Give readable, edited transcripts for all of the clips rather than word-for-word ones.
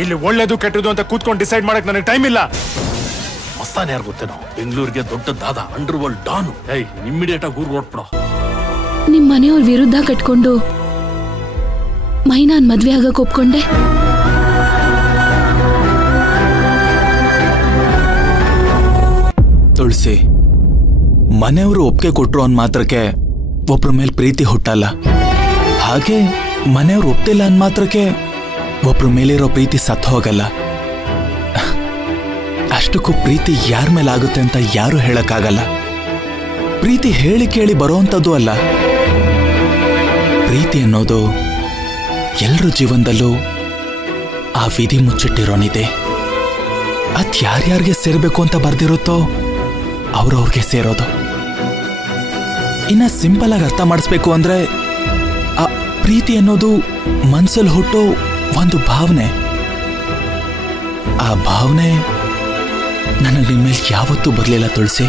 ಇಲ್ಲಿ ಒಳ್ಳೇದು ಕೆಟ್ಟದು ಅಂತ ಕೂತ್ಕೊಂಡು ಡಿಸೈಡ್ ಮಾಡಕ್ ನನಗೆ ಟೈಮ್ ಇಲ್ಲ. ಮಸ್ತಾನ್ ಯಾರು ಗೊತ್ತೇನೋ, ಬೆಂಗಳೂರಿಗೆ ದೊಡ್ಡದಾದ ಅಂಡರ್ ವರ್ಲ್ಡ್ ಡಾನು. ಇಮ್ಮಿಡಿಯೇಟ್ ಆಗಿ ಊರ್ಗ್ ಹೊರಟ್ಬಿಡೋ. ನಿಮ್ ಮನೆಯವ್ರ ವಿರುದ್ಧ ಕಟ್ಕೊಂಡು ಮೈನಾನ್ ಮದ್ವೆ ಆಗಕ್ ಒಪ್ಕೊಂಡೆ. ತುಳಸಿ, ಮನೆಯವರು ಒಪ್ಪಿಗೆ ಕೊಟ್ರು ಅಂದ್ ಮಾತ್ರಕ್ಕೆ ಒಬ್ರ ಮೇಲೆ ಪ್ರೀತಿ ಹುಟ್ಟಲ್ಲ. ಹಾಗೆ ಮನೆಯವ್ರು ಒಪ್ತಿಲ್ಲ ಅಂದ್ ಮಾತ್ರಕ್ಕೆ ಒಬ್ರ ಮೇಲಿರೋ ಪ್ರೀತಿ ಸತ್ತು ಹೋಗಲ್ಲ. ಅಷ್ಟಕ್ಕೂ ಪ್ರೀತಿ ಯಾರ ಮೇಲೆ ಆಗುತ್ತೆ ಅಂತ ಯಾರು ಹೇಳಕ್ಕಾಗಲ್ಲ. ಪ್ರೀತಿ ಹೇಳಿ ಕೇಳಿ ಬರೋವಂಥದ್ದು ಅಲ್ಲ. ಪ್ರೀತಿ ಅನ್ನೋದು ಎಲ್ಲರ ಜೀವನದಲ್ಲೂ ಆ ವಿಧಿ ಮುಚ್ಚಿಟ್ಟಿರೋನಿದೆ. ಅದ್ ಯಾರ್ಯಾರಿಗೆ ಸೇರ್ಬೇಕು ಅಂತ ಬರ್ದಿರುತ್ತೋ ಅವ್ರವ್ರಿಗೆ ಸೇರೋದು. ಇನ್ನ ಸಿಂಪಲ್ ಆಗಿ ಅರ್ಥ ಮಾಡಿಸ್ಬೇಕು ಅಂದ್ರೆ ಆ ಪ್ರೀತಿ ಅನ್ನೋದು ಮನ್ಸಲ್ಲಿ ಹುಟ್ಟೋ ಒಂದು ಭಾವನೆ. ಆ ಭಾವನೆ ನನಗೆ ನಿನ್ ಮೇಲೆ ಯಾವತ್ತೂ ಬರಲಿಲ್ಲ ತುಳಸಿ.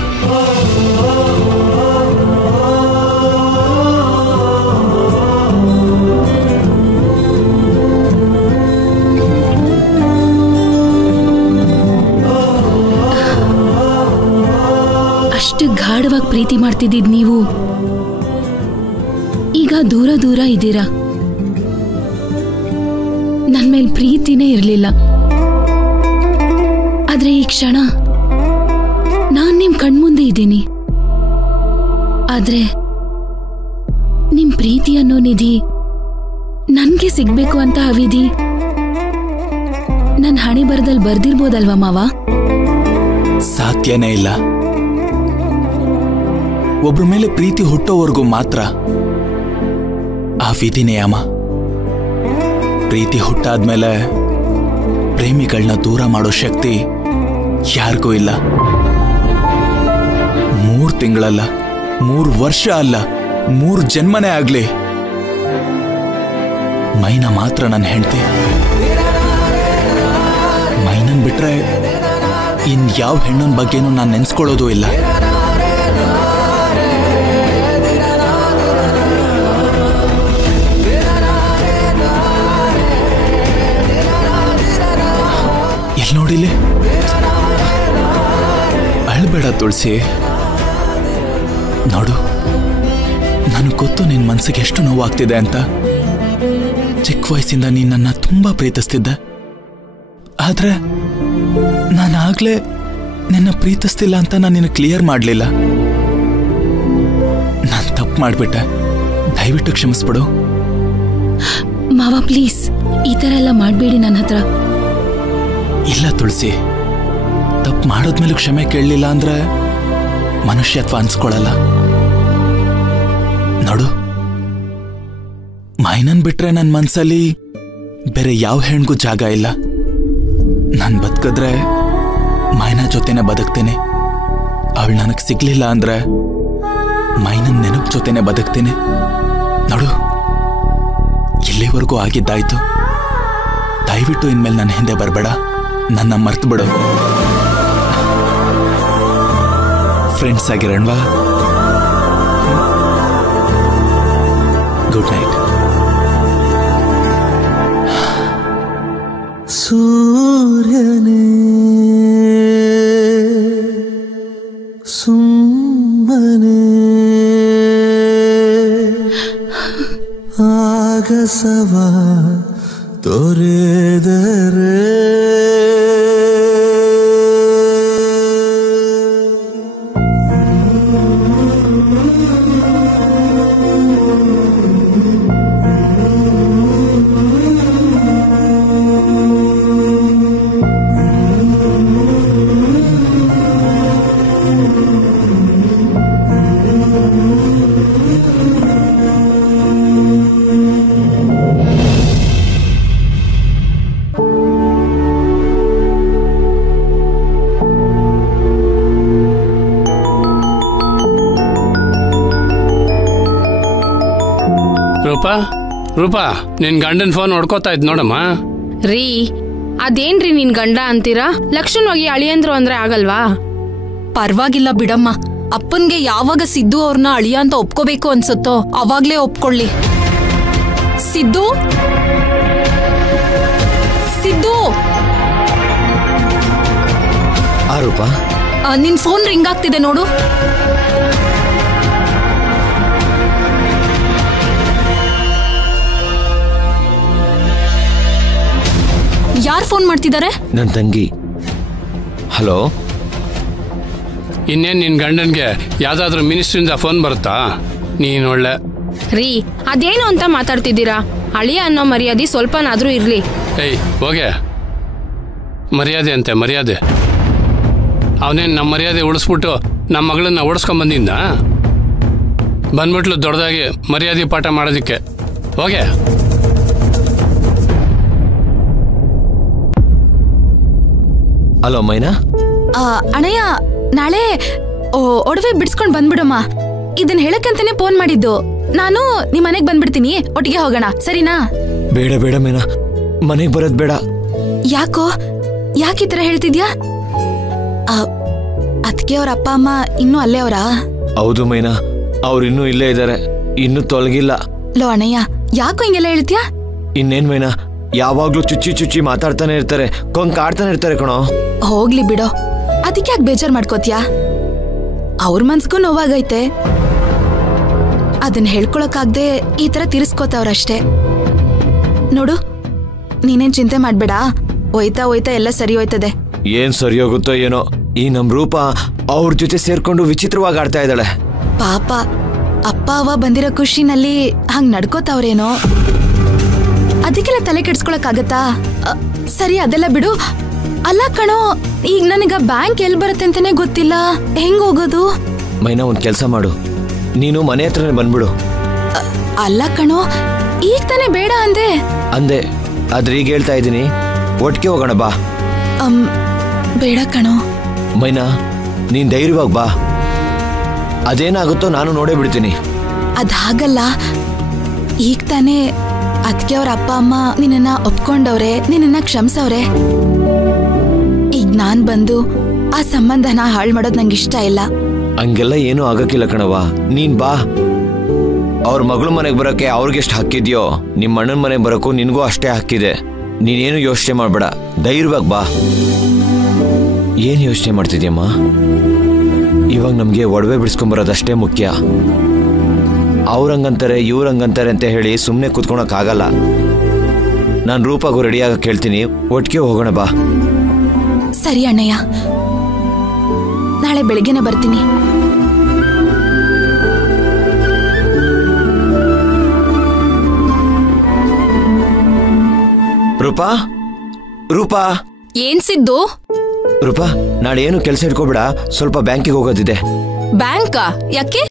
ಅಷ್ಟು ಗಾಢವಾಗಿ ಪ್ರೀತಿ ಮಾಡ್ತಿದ್ದಿದ್ ನೀವು ಈಗ ದೂರ ದೂರ ಇದ್ದೀರಾ. ನನ್ ಮೇಲ್ ಪ್ರೀತಿನೇ ಇರಲಿಲ್ಲ. ಆದ್ರೆ ಈ ಕ್ಷಣ ನಾನ್ ನಿಮ್ ಕಣ್ಮುಂದೆ ಇದ್ದೀನಿ. ಆದ್ರೆ ನಿಮ್ ಪ್ರೀತಿ ಅನ್ನೋ ನಿಧಿ ನನ್ಗೆ ಸಿಗ್ಬೇಕು ಅಂತ ಆ ವಿಧಿ ನನ್ ಹಣೆ ಬರದಲ್ಲಿ ಬರ್ದಿರ್ಬೋದಲ್ವಾ ಮಾವ? ಸಾಧ್ಯನೇ ಇಲ್ಲ. ಒಬ್ರ ಮೇಲೆ ಪ್ರೀತಿ ಹುಟ್ಟೋವರೆಗೂ ಮಾತ್ರ ಆ ವಿಧಿ ನಿಯಮ. ಪ್ರೀತಿ ಹುಟ್ಟಾದ್ಮೇಲೆ ಪ್ರೇಮಿಗಳನ್ನ ದೂರ ಮಾಡೋ ಶಕ್ತಿ ಯಾರಿಗೂ ಇಲ್ಲ. 3 ತಿಂಗಳಲ್ಲ, 3 ವರ್ಷ ಅಲ್ಲ, 3 ಜನ್ಮನೇ ಆಗ್ಲಿ, ಮೈನಾ ಮಾತ್ರ ನನ್ನ ಹೆಂಡತಿ. ಮೈನನ್ ಬಿಟ್ರೆ ಇನ್ಯಾವ ಹೆಣ್ಣನ ಬಗ್ಗೆನೂ ನಾನು ನೆನ್ಸ್ಕೊಳ್ಳೋದು ಇಲ್ಲ. ಎಲ್ಲಿ ನೋಡಿಲಿ, ಅಳ್ಬೇಡ ತುಳಸಿ. ನೋಡು, ನನಗೆ ಗೊತ್ತು ನಿನ್ನ ಮನಸ್ಸಿಗೆ ಎಷ್ಟು ನೋವಾಗ್ತಿದೆ ಅಂತ. ಚಿಕ್ಕ ವಯಸ್ಸಿಂದ ನೀನು ನನ್ನ ತುಂಬಾ ಪ್ರೀತಿಸ್ತಿದ್ದೆ. ಆದ್ರೆ ನಾನಾಗ್ಲೇ ನಿನ್ನ ಪ್ರೀತಿಸ್ತಿಲ್ಲ ಅಂತ ನಾನು ನಿನ್ನ ಕ್ಲಿಯರ್ ಮಾಡಲಿಲ್ಲ. ನಾನು ತಪ್ಪು ಮಾಡಿಬಿಟ್ಟೆ. ದಯವಿಟ್ಟು ಕ್ಷಮಿಸ್ಬಿಡು. ಮಾವ ಪ್ಲೀಸ್, ಈ ಥರ ಎಲ್ಲ ಮಾಡಬೇಡಿ ನನ್ನ ಹತ್ರ. ಇಲ್ಲ ತುಳಸಿ, ತಪ್ಪು ಮಾಡೋದ್ಮೇಲೆ ಕ್ಷಮೆ ಕೇಳಲಿಲ್ಲ ಅಂದ್ರೆ ಮನುಷ್ಯತ್ವ ಅನ್ಸ್ಕೊಳ್ಳಲ್ಲ. ನೋಡು, ಮೈನನ್ ಬಿಟ್ರೆ ನನ್ನ ಮನ್ಸಲ್ಲಿ ಬೇರೆ ಯಾವ ಹೆಣ್ಗೂ ಜಾಗ ಇಲ್ಲ. ನಾನು ಬದುಕಿದ್ರೆ ಮೈನಾ ಜೊತೆನೆ ಬದುಕ್ತೇನೆ. ಅವಳು ನನಗೆ ಸಿಗ್ಲಿಲ್ಲ ಅಂದ್ರೆ ಮೈನನ್ ನೆನಪು ಜೊತೆನೆ ಬದುಕ್ತೇನೆ. ನೋಡು, ಇಲ್ಲಿವರೆಗೂ ಆಗಿದ್ದಾಯ್ತು. ದಯವಿಟ್ಟು ಇನ್ಮೇಲೆ ನನ್ನ ಹಿಂದೆ ಬರಬೇಡ. ನನ್ನ ಮರ್ತು ಬಿಡು. ಫ್ರೆಂಡ್ಸ್ ಆಗಿರೋಣವಾ? Good night. ಸೂರ್ಯನೇ ಸುಮ್ಮನೆ ಆಗಸವ ತೊರೆದರೆ ರೂಪಾ, ನಿನ್ ಗಂಡನ್ ಫೋನ್ ಹೊಡ್ಕೋತಾ ಇದ್ ನೋಡಮ್ಮ. ರೀ, ಅದೇನ್ರಿ ನಿನ್ ಗಂಡ ಅಂತೀರಾ? ಲಕ್ಷಣವಾಗಿ ಅಳಿಯಂದ್ರು ಅಂದ್ರೆ ಆಗಲ್ವಾ? ಪರವಾಗಿಲ್ಲ ಬಿಡಮ್ಮ. ಅಪ್ಪನ್ಗೆ ಯಾವಾಗ ಸಿದ್ದು ಅವ್ರನ್ನ ಅಳಿಯ ಅಂತ ಒಪ್ಕೋಬೇಕು ಅನ್ಸುತ್ತೋ ಅವಾಗ್ಲೇ ಒಪ್ಕೊಳ್ಳಿ. ಸಿದ್ದು ಸಿದ್ದು ರೂಪಾ? ನಿನ್ ಫೋನ್ ರಿಂಗ್ ಆಗ್ತಿದೆ ನೋಡು. ಯಾರು ಫೋನ್ ಮಾಡ್ತಿದ್ದಾರೆ? ನನ್ನ ತಂಗಿ. ಹಲೋ. ಇನ್ನೇನು ನಿನ್ನ ಗಂಡನ್ಗೆ ಯಾವ್ದಾದ್ರೂ ಮಿನಿಸ್ಟ್ರಿಂದ ಫೋನ್ ಬರುತ್ತಾ? ನೀನು ಒಳ್ಳೆ ರೀ, ಅದೇನು ಅಂತ ಮಾತಾಡ್ತಿದ್ದೀರಾ? ಅಳಿಯ ಅನ್ನೋ ಮರ್ಯಾದೆ ಸ್ವಲ್ಪನಾದ್ರೂ ಇರ್ಲಿ. ಏಯ್ ಹೋಗೆ, ಮರ್ಯಾದೆ ಅಂತೆ ಮರ್ಯಾದೆ. ಅವನೇನು ನಮ್ಮ ಮರ್ಯಾದೆ ಉಳಿಸ್ಬಿಟ್ಟು ನಮ್ಮ ಮಗಳನ್ನ ಓಡಿಸ್ಕೊಂಬಂದಿದ್ದ? ಬಂದ್ಬಿಟ್ಲು ದೊಡ್ಡದಾಗಿ ಮರ್ಯಾದೆ ಪಾಠ ಮಾಡೋದಕ್ಕೆ. ಹೋಗೆ. ಹಲೋ ಮೈನಾ. ಅಣ್ಣಯ್ಯ, ನಾಳೆ ಒಡವೆ ಬಿಡ್ಸ್ಕೊಂಡ್ ಬಂದ್ಬಿಡಮ್ಮ. ಇದನ್ನ ಹೇಳಕ್ಕಂತಾನೆ ಫೋನ್ ಮಾಡಿದ್ದು. ನಾನು ನಿಮ್ ಮನೆಗ್ ಬಂದ್ಬಿಡ್ತೀನಿ, ಒಟ್ಟಿಗೆ ಹೋಗೋಣ, ಸರಿನಾ? ಬೇಡ ಬೇಡ ಮೈನಾ, ಮನೆಗ್ ಬರೋದ್ ಬೇಡ. ಯಾಕೋ, ಯಾಕೆ ಈ ತರ ಹೇಳ್ತಿದ್ಯಾ? ಅದಕ್ಕೆ ಅವ್ರ ಅಪ್ಪ ಅಮ್ಮ ಇನ್ನೂ ಅಲ್ಲೇ ಅವರಾ? ಹೌದು ಮೈನಾ, ಅವ್ರು ಇನ್ನೂ ಇಲ್ಲೇ ಇದ್ದಾರೆ, ಇನ್ನೂ ತೊಲಗಿಲ್ಲ. ಲೋ ಅಣ್ಣಯ್ಯ, ಯಾಕೋ ಹಿಂಗೆಲ್ಲ ಹೇಳ್ತೀಯಾ? ಇನ್ನೇನ್ ಮೈನಾ, ಯಾವಾಗ್ಲೂ ಚುಚ್ಚಿ ಚುಚ್ಚಿ ಮಾತಾಡ್ತಾನೆ ಇರ್ತಾರೆ, ಕೊಂಕ್ ಆಡ್ತಾನೆ ಇರ್ತಾರೆ ಕಣೋ. ಹೋಗ್ಲಿ ಬಿಡೋ, ಅದಕ್ಕೆ ಯಾಕೆ ಬೇಜಾರ್ ಮಾಡ್ಕೋತ್ಯಾ? ಅವ್ರ ಮನ್ಸ್ಗೂ ನೋವಾಗೈತೆ, ಅದನ್ನ ಹೇಳ್ಕೊಳಕ್ಕಾಗ್ದೆ ಈ ತರ ತೀರಿಸ್ಕೋತಾವ್ರಷ್ಟೇ. ನೋಡು, ನೀನೇನ್ ಚಿಂತೆ ಮಾಡ್ಬೇಡ, ಹೋಯ್ತಾ ಹೋಯ್ತಾ ಎಲ್ಲ ಸರಿ ಹೋಯ್ತದೆ. ಏನ್ ಸರಿ ಹೋಗುತ್ತೋ ಏನೋ, ಈ ನಮ್ ರೂಪ ಅವ್ರ ಜೊತೆ ಸೇರ್ಕೊಂಡು ವಿಚಿತ್ರವಾಗಿ ಆಡ್ತಾ ಇದ್ದಾಳೆ. ಪಾಪ, ಅಪ್ಪ ಅವ್ವ ಬಂದಿರೋ ಖುಷಿನಲ್ಲಿ ಹಂಗ್ ನಡ್ಕೋತಾವ್ರೇನೋ. ಅದಕ್ಕೆಲ್ಲ ತಲೆ ಕೆಡ್ಸ್ಕೊಳಕ್ಕಾಗತ್ತಾ? ಸರಿ, ಅದೆಲ್ಲ ಬಿಡು. ಅಲ್ಲ ಕಣೋ, ಈಗ ನನಗ ಬ್ಯಾಂಕ್ ಎಲ್ಲಿ ಬರುತ್ತೆ ಅಂತಾನೆ ಗೊತ್ತಿಲ್ಲ, ಹೆಂಗ್ ಹೋಗೋದು? ಮೈನಾ, ಒಂದ್ ಕೆಲ್ಸ ಮಾಡು, ನೀನು ಮನೆ ಹತ್ರನೇ ಬಂದ್ಬಿಡು. ಅಲ್ಲ ಕಣೋ, ಈಗ ತಾನೇ ಬೇಡ ಅಂದೆ, ಆದ್ರೆ ಈಗ ಹೇಳ್ತಾ ಇದ್ದೀನಿ, ಒಟ್ಟಿಗೆ ಹೋಗೋಣ ಬಾ. ಬೇಡ ಕಣೋ. ಮೈನಾ, ನೀನ್ ಧೈರ್ಯವಾಗಿ ಬಾ, ಅದೇನಾಗುತ್ತೋ ನಾನು ನೋಡೇ ಬಿಡ್ತೀನಿ. ಅದಾಗಲ್ಲ, ಈಗ ತಾನೇ ಅದಕ್ಕೆ ಅವ್ರ ಅಪ್ಪ ಅಮ್ಮ ನಿನ್ನ ಒಪ್ಕೊಂಡವ್ರೆ, ನಿನ್ನ ಕ್ಷಮಿಸವ್ರೆ. ಈಗ ನಾನ್ ಬಂದು ಆ ಸಂಬಂಧನ ಹಾಳು ಮಾಡೋದು ನಂಗೆ ಇಷ್ಟ ಇಲ್ಲ. ಹಂಗೆಲ್ಲ ಏನೂ ಆಗಕ್ಕಿಲ್ಲ ಕಣವ್ವ, ನೀನ್ ಬಾ. ಅವ್ರ ಮಗಳ ಮನೆಗೆ ಬರೋಕೆ ಅವ್ರಿಗೆಷ್ಟು ಹಕ್ಕಿದ್ಯೋ, ನಿಮ್ಮ ಅಣ್ಣನ ಮನೆಗೆ ಬರೋಕ್ಕೂ ನಿನ್ಗೂ ಅಷ್ಟೇ ಹಕ್ಕಿದೆ. ನೀನೇನು ಯೋಚನೆ ಮಾಡ್ಬೇಡ, ಧೈರ್ಯವಾಗಿ ಬಾ. ಏನ್ ಯೋಚನೆ ಮಾಡ್ತಿದ್ಯಮ್ಮ? ಇವಾಗ ನಮ್ಗೆ ಒಡವೆ ಬಿಡಿಸ್ಕೊಂಬರೋದಷ್ಟೇ ಮುಖ್ಯ. ಅವ್ರಂಗಂತಾರೆ ಇವ್ರಂಗಂತಾರೆ ಅಂತ ಹೇಳಿ ಸುಮ್ಮನೆ ಕೂತ್ಕೊಳಕ್ಕಾಗಲ್ಲ. ನಾನು ರೂಪಾಗೂ ರೆಡಿ ಆಗಕ್ಕೆ ಹೇಳ್ತೀನಿ, ಒಟ್ಟಿಗೆ ಹೋಗೋಣ ಬಾ. ಸರಿ ಅಣ್ಣಯ್ಯ, ನಾಳೆ ಬೆಳಿಗ್ಗೆನೆ ಬರ್ತೀನಿ. ರೂಪಾ, ರೂಪಾ. ಏನ್ ಸಿದ್ದು? ರೂಪಾ, ನಾಳೆ ಏನು ಕೆಲಸ ಇಟ್ಕೋಬೇಡ, ಸ್ವಲ್ಪ ಬ್ಯಾಂಕಿಗೆ ಹೋಗೋದಿದೆ. ಬ್ಯಾಂಕಾ? ಯಾಕೆ?